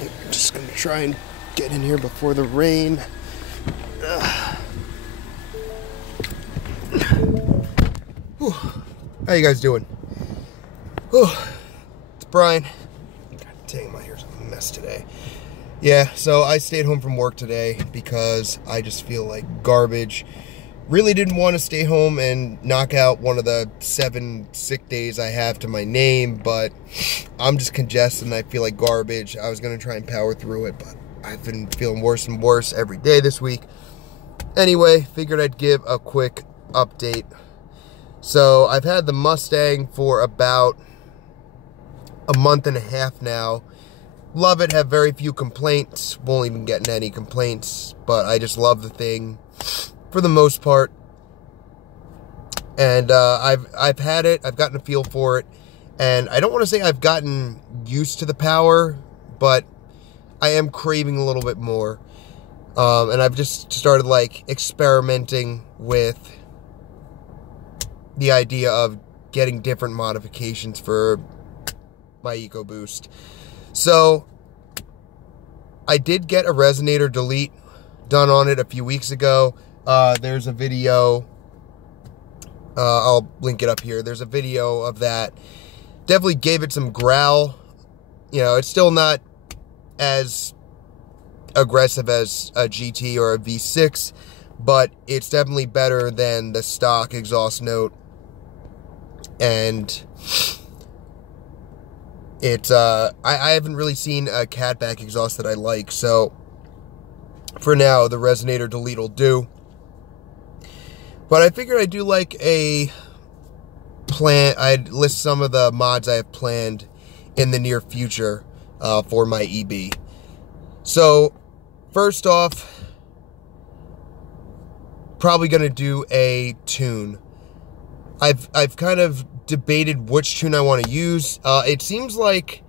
I'm just gonna try and get in here before the rain. Whew. How you guys doing? Whew. It's Brian. God dang, my hair's a mess today. Yeah, so I stayed home from work today because I just feel like garbage. Really didn't want to stay home and knock out one of the 7 sick days I have to my name, but I'm just congested and I feel like garbage. I was going to try and power through it, but I've been feeling worse and worse every day this week. Anyway, figured I'd give a quick update. So I've had the Mustang for about a month and a half now. Love it, have very few complaints. Won't even get any complaints, but I just love the thing for the most part. And I've had it, I've gotten a feel for it, and I don't want to say I've gotten used to the power, but I am craving a little bit more. And I've just started like experimenting with the idea of getting different modifications for my EcoBoost. So I did get a resonator delete done on it a few weeks ago. There's a video, I'll link it up here. There's a video of that. Definitely gave it some growl. You know, it's still not as aggressive as a GT or a V6, but it's definitely better than the stock exhaust note. And it's, I haven't really seen a catback exhaust that I like, so for now, the resonator delete will do. But I figured I'd do like a plan. I'd list some of the mods I have planned in the near future for my EB. So, first off, probably going to do a tune. I've kind of debated which tune I want to use. It seems like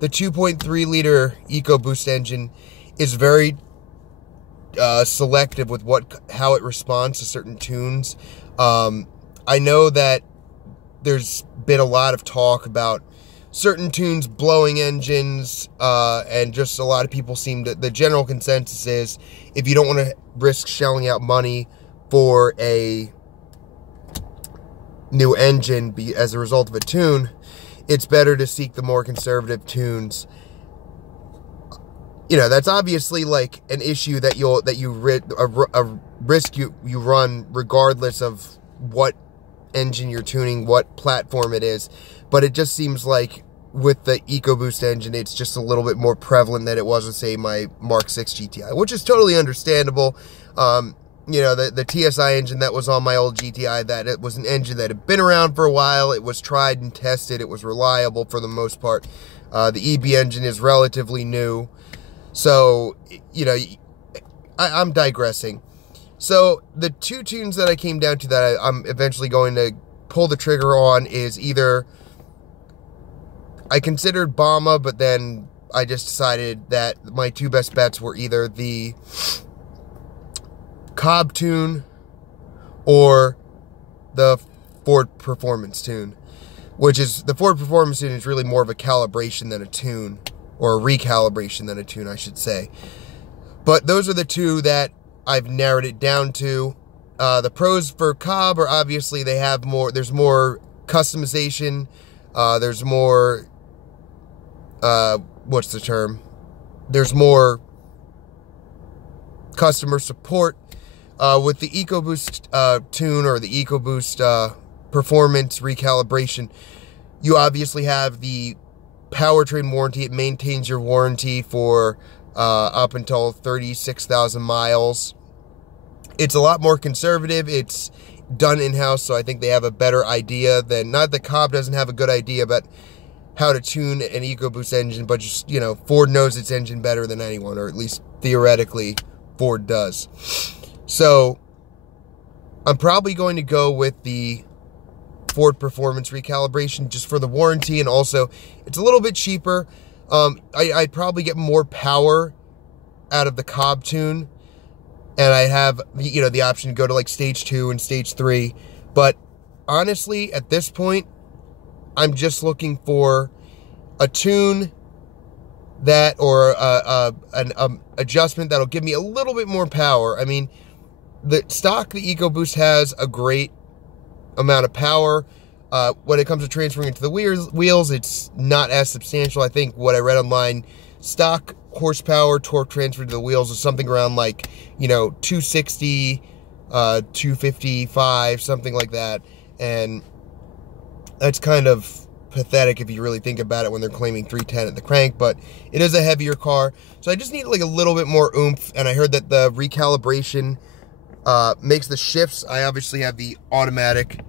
the 2.3 liter EcoBoost engine is very selective with how it responds to certain tunes. I know that there's been a lot of talk about certain tunes blowing engines, and just a lot of people seem to, the general consensus is, if you don't want to risk shelling out money for a new engine as a result of a tune, it's better to seek the more conservative tunes. You know, that's obviously like an issue that a risk you run regardless of what engine you're tuning, what platform it is. But it just seems like with the EcoBoost engine, it's just a little bit more prevalent than it was with, say, my Mark 6 GTI, which is totally understandable. You know, the TSI engine that was on my old GTI, that it was an engine that had been around for a while. It was tried and tested. It was reliable for the most part. The EB engine is relatively new. So, you know, I'm digressing. So, the two tunes that I came down to that I'm eventually going to pull the trigger on is either, I considered Bama, but then I just decided that my two best bets were either the Cobb tune or the Ford Performance tune, which is, the Ford Performance tune is really more of a calibration than a tune, or a recalibration than a tune, I should say. But those are the two that I've narrowed it down to. The pros for Cobb are obviously they have more, there's more customization, there's more, what's the term? There's more customer support. With the EcoBoost tune or the EcoBoost performance recalibration, you obviously have the powertrain warranty. It maintains your warranty for up until 36,000 miles. It's a lot more conservative. It's done in-house, so I think they have a better idea than, not that Cobb doesn't have a good idea about how to tune an EcoBoost engine, but just, you know, Ford knows its engine better than anyone, or at least theoretically Ford does. So I'm probably going to go with the Ford Performance recalibration just for the warranty, and also it's a little bit cheaper. I'd probably get more power out of the Cobb tune, and I have, you know, the option to go to like stage 2 and stage 3. But honestly, at this point, I'm just looking for a tune that or an adjustment that'll give me a little bit more power. I mean, the EcoBoost has a great amount of power. When it comes to transferring it to the wheels, it's not as substantial. I think what I read online, stock horsepower torque transfer to the wheels is something around like, 260, 255, something like that. And that's kind of pathetic if you really think about it when they're claiming 310 at the crank, but it is a heavier car. So I just need like a little bit more oomph, and I heard that the recalibration makes the shifts, I obviously have the automatic,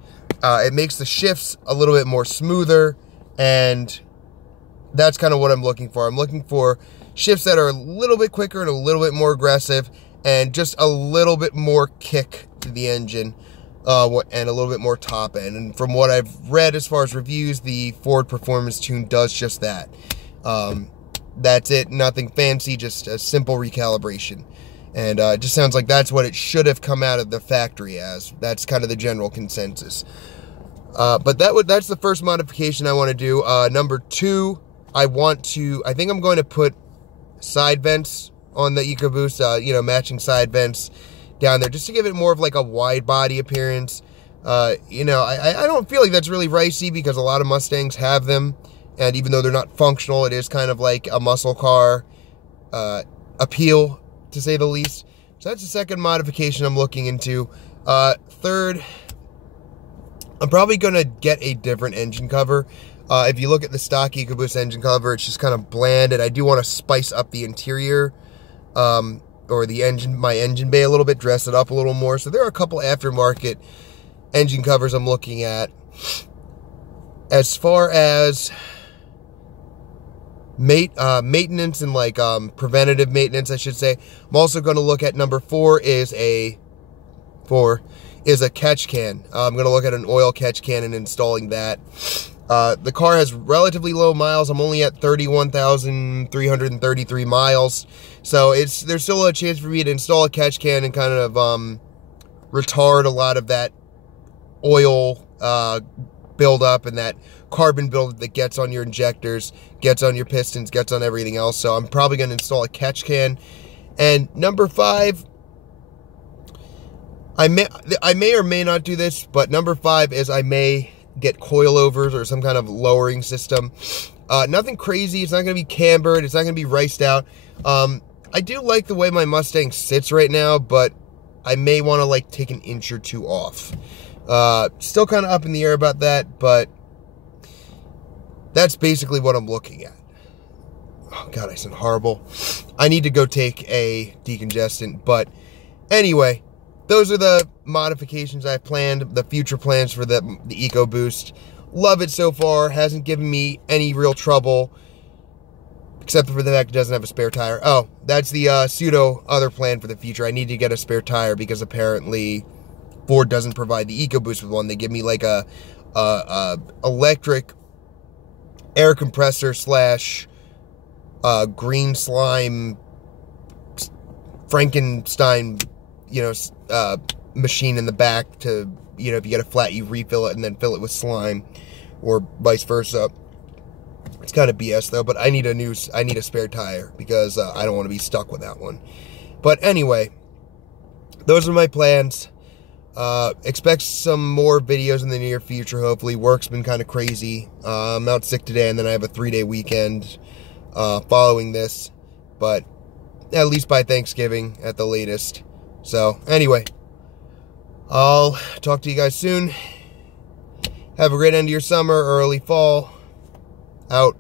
it makes the shifts a little bit more smoother, and that's kind of what I'm looking for. I'm looking for shifts that are a little bit quicker and a little bit more aggressive, and just a little bit more kick to the engine, and a little bit more top end. And from what I've read as far as reviews, the Ford Performance Tune does just that. That's it, nothing fancy, just a simple recalibration. And it just sounds like that's what it should have come out of the factory as. That's kind of the general consensus. But that's the first modification I want to do. Number two, I think I'm going to put side vents on the EcoBoost, matching side vents down there, just to give it more of like a wide body appearance. I don't feel like that's really ricey, because a lot of Mustangs have them, and even though they're not functional, it is kind of like a muscle car appeal, to say the least. So that's the second modification I'm looking into. Third, I'm probably going to get a different engine cover. If you look at the stock EcoBoost engine cover, it's just kind of bland, and I do want to spice up the interior, or my engine bay a little bit, dress it up a little more. So there are a couple aftermarket engine covers I'm looking at. As far as maintenance and like preventative maintenance, I should say, I'm also going to look at number four is a catch can. I'm going to look at an oil catch can and installing that. The car has relatively low miles. I'm only at 31,333 miles. So there's still a chance for me to install a catch can and kind of retard a lot of that oil buildup and that carbon buildup that gets on your injectors, gets on your pistons, gets on everything else. So I'm probably going to install a catch can. And number five, I may or may not do this, but number five is I may get coilovers or some kind of lowering system. Nothing crazy. It's not going to be cambered. It's not going to be riced out. I do like the way my Mustang sits right now, but I may want to like take an inch or two off. Still kind of up in the air about that, but that's basically what I'm looking at. Oh God, I sound horrible. I need to go take a decongestant, but anyway, those are the modifications I've planned, the future plans for the EcoBoost. Love it so far. Hasn't given me any real trouble, except for the fact it doesn't have a spare tire. Oh, that's the pseudo other plan for the future. I need to get a spare tire because apparently Ford doesn't provide the EcoBoost with one. They give me like a electric air compressor slash green slime Frankenstein, machine in the back to, if you get a flat, you refill it and then fill it with slime, or vice versa. It's kind of BS though, but I need a spare tire because I don't want to be stuck without one. But anyway, those are my plans. Expect some more videos in the near future, hopefully. Work's been kind of crazy. I'm out sick today, and then I have a 3-day weekend following this, but at least by Thanksgiving at the latest. So anyway, I'll talk to you guys soon. Have a great end of your summer, early fall. Out.